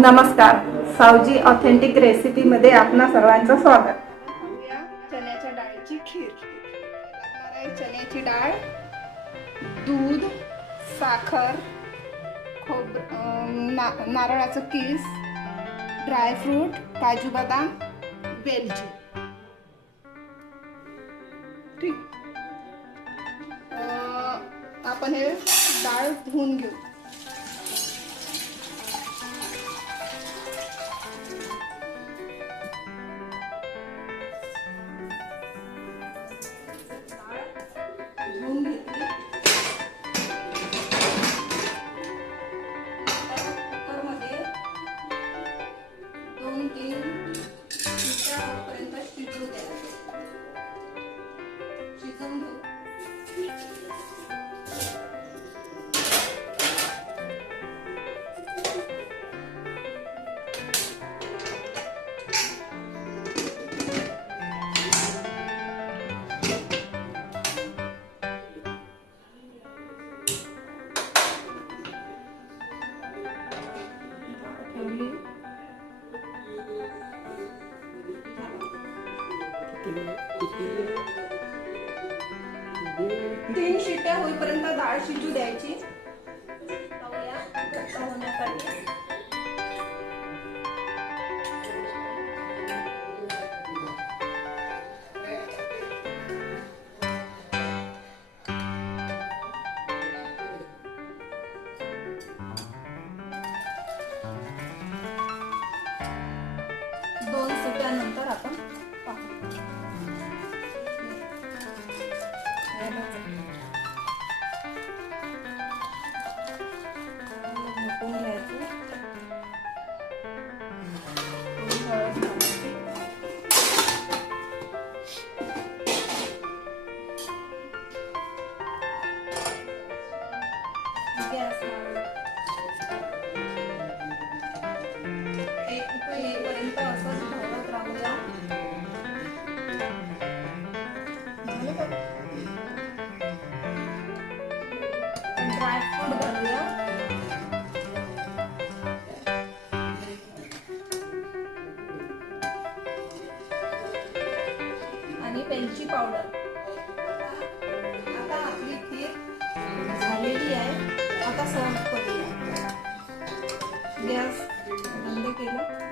नमस्कार, सावजी ऑथेंटिक रेसिपीमध्ये आपणा सर्वांचं स्वागत. चण्याच्या डाळीची खीर. लागणार आहे चण्याची डाळ, दूध, साखर, नारळाचं कीस, ड्रायफ्रूट, काजू बदाम, वेलची. ठीक. आपण हे डाळ धुवून घेऊ. धुवून घेतली. कुकरमध्ये 2-3 शिट्ट्या होईपर्यंत शिजू द्यायचं. शिजवून घेऊ. तीन शिट्ट्या होईपर्यंत डाळ शिजू द्यायची. घट्ट होण्यासाठी. दोन शिट्ट्यानंतर आपण येईपर्यंत असंच ढवळत राहूया. ड्रायफ्रूट घालूया. आणि वेलची पावडर. आता आपली खीर झालेली आहे. आता सर्व करूया. गॅस बंद केला.